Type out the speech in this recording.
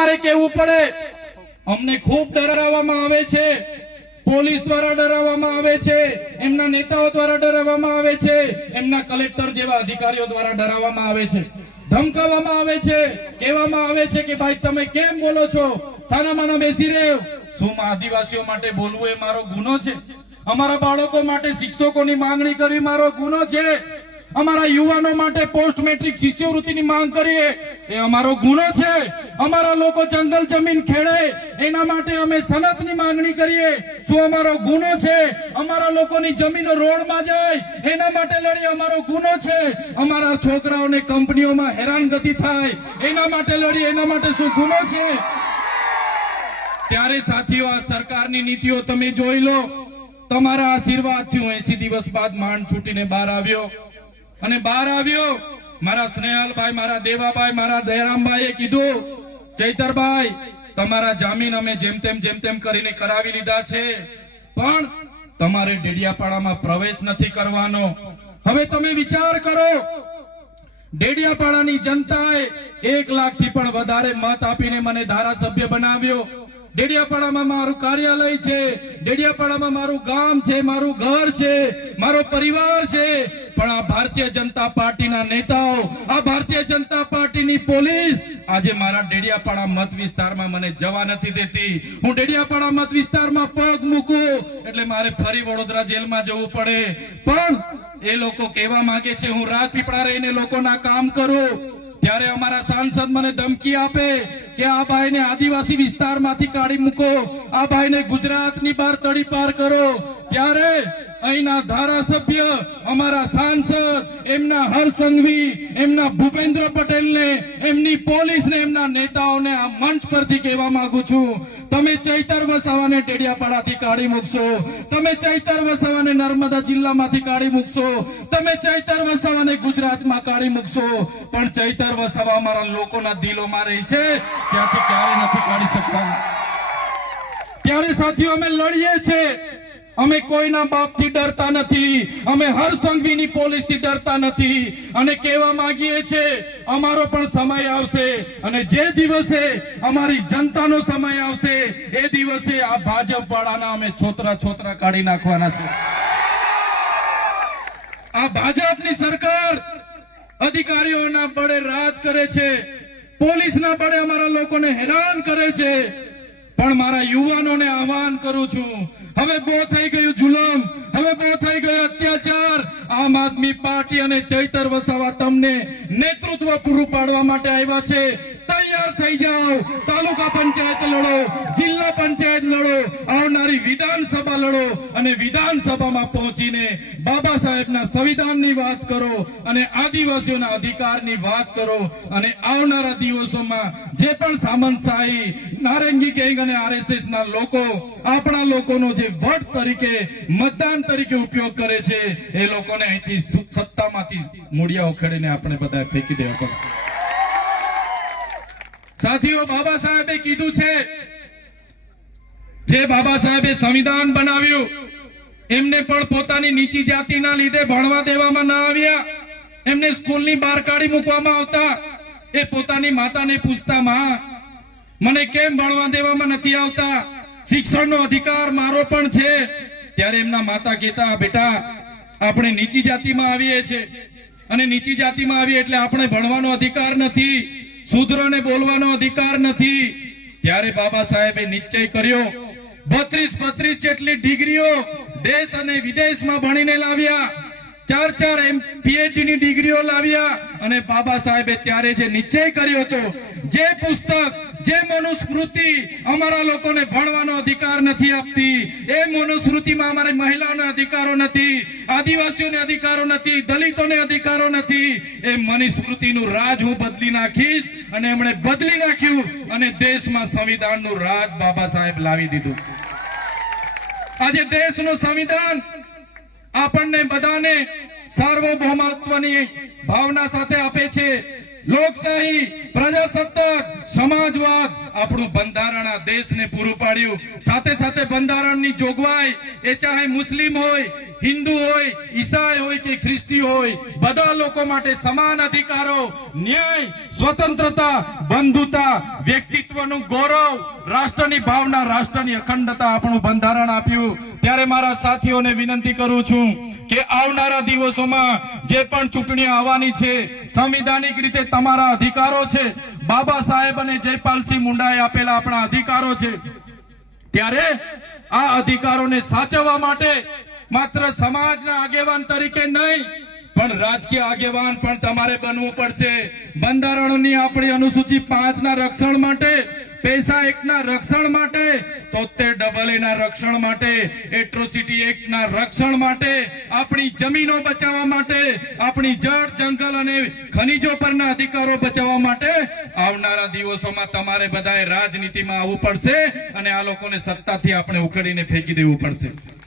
મારે કહેવું પડે, અમને ખૂબ ડરાવવામાં આવે છે, પોલીસ દ્વારા ડરાવવામાં આવે છે, એમના નેતાઓ દ્વારા ડરાવવામાં આવે છે, એમના કલેક્ટર જેવા અધિકારીઓ દ્વારા ડરાવવામાં આવે છે, ધમકાવવામાં આવે છે, કહેવામાં આવે છે કે ભાઈ તમે કેમ બોલો છો, સાનામાના બેસી રહ્યો. શું આદિવાસીઓ માટે બોલવું એ મારો ગુનો છે? અમારા બાળકો માટે શિક્ષકોની માંગણી કરવી મારો ગુનો છે? અમારા યુવાનો માટે પોસ્ટ મેટ્રિક શિષ્યવૃત્તિની માંગ કરીએ એ અમારો ગુનો છે? અમારા લોકો જંગલ જમીન ખેડે એના માટે અમે સનતની માંગણી કરીએ શું અમારો ગુનો છે? અમારા લોકોની જમીનો રોડમાં જાય એના માટે લડીએ અમારો ગુનો છે? અમારા છોકરાઓને કંપનીઓમાં હેરાનગતિ થાય એના માટે લડીએ એના માટે શું ગુનો છે? ત્યારે સાથીઓ, આ સરકારની નીતિઓ તમે જોઈ લો. તમારા આશીર્વાદથી 80 દિવસ બાદ માંડ છૂટીને બહાર આવ્યો અને બહાર આવ્યો. મારા સ્નેહલભાઈ, મારા દેવાભાઈ, મારા દયારામભાઈએ કીધું, ચૈતરભાઈ તમારા જામીન અમે જેમ તેમ કરીને કરાવી લીધા છે, પણ તમારે ડેડિયાપાડામાં પ્રવેશ નથી કરવાનો. હવે તમે વિચાર કરો, ડેડિયાપાડાની જનતાએ 1 લાખથી પણ વધારે મત આપીને મને ધારાસભ્ય બનાવ્યો. ડેડિયાપાડામાં મારું કાર્યાલય છે, ડેડિયાપાડામાં મારું ગામ છે, મારું ઘર છે, મારો પરિવાર છે, પણ આ ભારતીય જનતા પાર્ટીના નેતાઓ, આ ભારતીય જનતા પાર્ટીની પોલીસ આજે મારા ડેડિયાપાડા મત વિસ્તારમાં મને જવા નથી દેતી. હું ડેડિયાપાડા મત વિસ્તારમાં પગ મૂકું એટલે મારે ફરી વડોદરા જેલમાં જવું પડે. પણ એ લોકો કહેવા માંગે છે હું રાજપીપળા રહીને લોકોના કામ કરું. ત્યારે અમારા સાંસદ મને ધમકી આપે કે આ ભાઈને આદિવાસી વિસ્તારમાંથી કાઢી મૂકો, આ ભાઈને ગુજરાતની બહાર તડીપાર કરો. ત્યારે અહીંના ધારાસભ્ય, અમારા સાંસદ, એમના હરસંઘવી, એમના ભૂપેન્દ્ર પટેલને, એમની પોલીસને, એમના નેતાઓને આ મંચ પરથી કહેવા માંગુ છું, તમે ચૈતર વસાવાને ડેડિયાપાડાથી કાઢી મૂકશો, તમે ચૈતર વસાવાને નર્મદા જિલ્લામાંથી કાઢી મૂકશો, તમે ચૈતર વસાવાને ગુજરાતમાં કાઢી મૂકશો, પણ ચૈતર વસાવા અમારા લોકોના દિલોમાં રહી છે, ત્યાંથી ક્યારે નથી કાઢી શકતા. ત્યારે સાથીઓ અમે લડીએ છીએ. અમે કોઈના બાપથી ડરતા નથી, અમે હરસંઘવીની પોલીસથી ડરતા નથી અને કહેવા માંગીએ છીએ અમારો પણ સમય આવશે અને જે દિવસે અમારી જનતાનો સમય આવશે એ દિવસે આ ભાજપ વાળાના અમે છોતરા કાઢી નાખવાના છે. આ ભાજપની સરકાર અધિકારીઓના બળે રાજ કરે છે, પોલીસના બળે અમારા લોકોને હેરાન કરે છે. પણ મારા યુવાનોને આહવાન કરું છું, હવે બહુ થઈ ગયું જુલમ, હવે બહુ થઈ ગયો અત્યાચાર. આમ આદમી પાર્ટી અને ચૈતર વસાવા તમને નેતૃત્વ પૂરું પાડવા માટે આવ્યા છે. તૈયાર થઈ જાઓ, તાલુકા પંચાયત લડો, જિલ્લા પંચાયત લડો, આવનારી વિધાનસભા લડો અને વિધાનસભામાં પહોંચીને બાબા સાહેબના સંવિધાનની વાત કરો અને આદિવાસીઓના અધિકારની વાત કરો. અને આવનારા દિવસોમાં જે પણ સામંતશાહી, નારંગી ગેંગ અને RSS ના લોકો આપણા લોકોનો જે વોટ તરીકે, મતદાન તરીકે ઉપયોગ કરે છે એ લોકોને અહીંથી સત્તામાંથી મૂળિયા ઉખેડીને આપણે બધા ફેંકી દેવા પડે. સાથીઓ, બાબા સાહેબે કીધું છે, જે બાબા સાહેબે સંવિધાન બનાવ્યું એમને પણ પોતાની નીચી જાતિના લીધે ભણવા દેવામાં ના આવ્યા, એમને સ્કૂલની બહાર કાઢી મૂકવામાં આવતા. એ પોતાની માતાને પૂછતા, માં મને કેમ ભણવા દેવામાં નથી આવતા, શિક્ષણનો અધિકાર મારો પણ છે. ત્યારે એમના માતા કહેતા, બેટા આપણે નીચી જાતિમાં આવીએ છીએ અને નીચી જાતિમાં આવીએ એટલે આપણે ભણવાનો અધિકાર નથી, શૂદ્રને બોલવાનો અધિકાર નથી. ત્યારે બાબા સાહેબે નિશ્ચય કર્યો, 32 જેટલી ડિગ્રીઓ દેશ અને વિદેશમાં ભણીને લાવ્યા, 4 PhD ની ડિગ્રીઓ લાવ્યા. અને બાબા સાહેબે ત્યારે જે નિશ્ચય કર્યો હતો, જે પુસ્તક, જે મનુસ્મૃતિ અમારા લોકોને ભણવાનો અધિકાર નથી આપતી, એ મનુસ્મૃતિમાં અમારી મહિલાઓને અધિકારો નથી, આદિવાસીઓને અધિકારો નથી, દલિતોને અધિકારો નથી, એ મનુસ્મૃતિનું રાજ હું બદલી નાખીશ. અને એમણે બદલી નાખ્યું અને દેશમાં સંવિધાનનું રાજ બાબા સાહેબ લાવી દીધું. આજે દેશનું સંવિધાન આપણને બધાને સાર્વભૌમત્વની ભાવના સાથે આપે છે. લોકશાહી પ્રજાસત્તાક સમાજવાદ આપણું બંધારણ આ દેશને પૂરું પાડ્યું. સાથે સાથે બંધારણની જોગવાઈ એ ચાહે મુસ્લિમ હોય, હિન્દુ હોય, ઈસાઈ હોય કે ખ્રિસ્તી હોય, બધા લોકો માટે સમાન અધિકારો, ન્યાય, સ્વતંત્રતા, બંધુતા, વ્યક્તિત્વનું ગૌરવ, રાષ્ટ્રની ભાવના, રાષ્ટ્રની અખંડતા આપણું બંધારણ આપ્યું. ત્યારે મારા સાથીઓને વિનંતી કરું છું કે આવનારા દિવસોમાં જે પણ ચૂંટણીઓ આવવાની છે, સંવિધાનિક રીતે તમારા અધિકારો છે, બાબા સાહેબ અને જયપાલસિંહ મુંડાએ આપેલા આપણા અધિકારો છે. ત્યારે આ અધિકારોને સાચવવા માટે માત્ર સમાજના આગેવાન તરીકે નહીં પણ રાજકીય આગેવાન પણ તમારે બનવું પડશે. બંધારણની આપણી અનુસૂચિ 5 ના રક્ષણ માટે, પૈસા એક્ટના રક્ષણ માટે, 73AA ના રક્ષણ માટે, એટ્રોસિટી એક્ટના રક્ષણ માટે, આપણી જમીનો બચાવવા માટે, આપણી જળ, જંગલ અને ખનીજો પરના અધિકારો બચાવવા માટે આવનારા દિવસોમાં તમારે બધાએ રાજનીતિમાં આવવું પડશે અને આ લોકોને સત્તાથી આપણે ઉખેડીને ફેંકી દેવું પડશે.